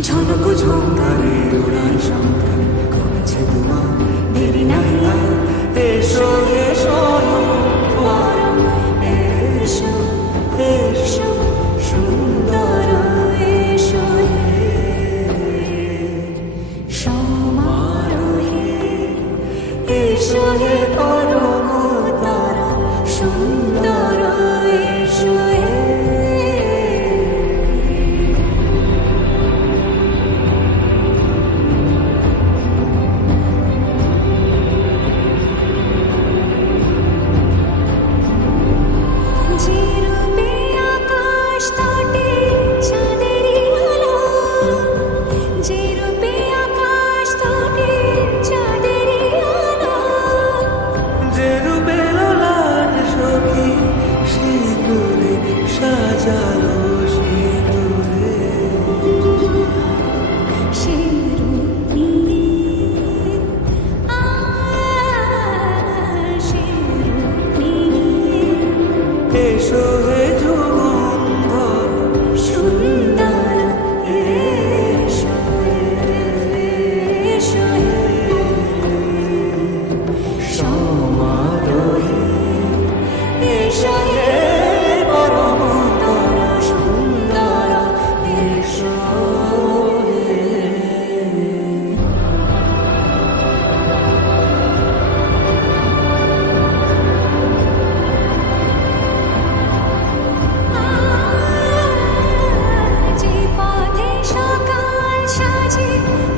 ঝনক ঝঙ্কারে উড়ান শঙ্কর করেছে তোমার দেরি নাই আর। এসো এসো পরম, এসো এসো সুন্দর, এসো হে সমারোহে, এসো হে পরমতর সুন্দর, এসো হে। যে রূপে আকাশ তটে চাঁদেরই আলো, যে রূপে আকাশ তটে চাঁদেরই আলো, যে রূপে ললাট সখী সিঁদুরে সাজালো সিঁদুরে, সে রূপ নিয়ে সে রূপ নিয়ে এসো হে যুগন্ধর সুন্দর, এসো এসো হে সমারোহে, এসো হে পরমতর সুন্দর, এসো হে। যে পথে সকাল সাজে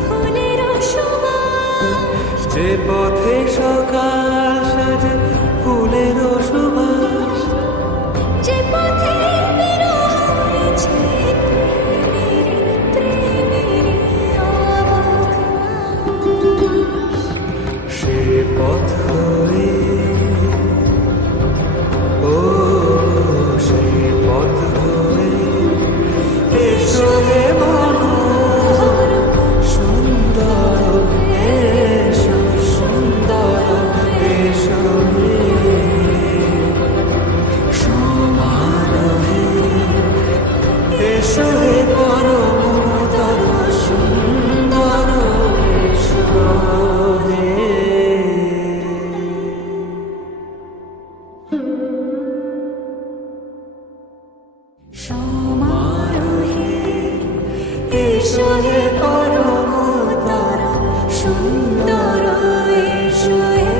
ফুলের সুবাস, যে পথে সকাল সাজে ফুলের সুবাস, যে পথে বিরহ মিছে প্রেমের অবকাশ, সে পথ হয়ে ও সে পথ হয়ে এসো হে মনোহর সুন্দর, এসো সুন্দর, এসো হে সমারোহে, এসো হে পরমতর সুন্দর, এসো হে। সমারোহে, এসো হে পরমতর সুন্দর, এসো হে।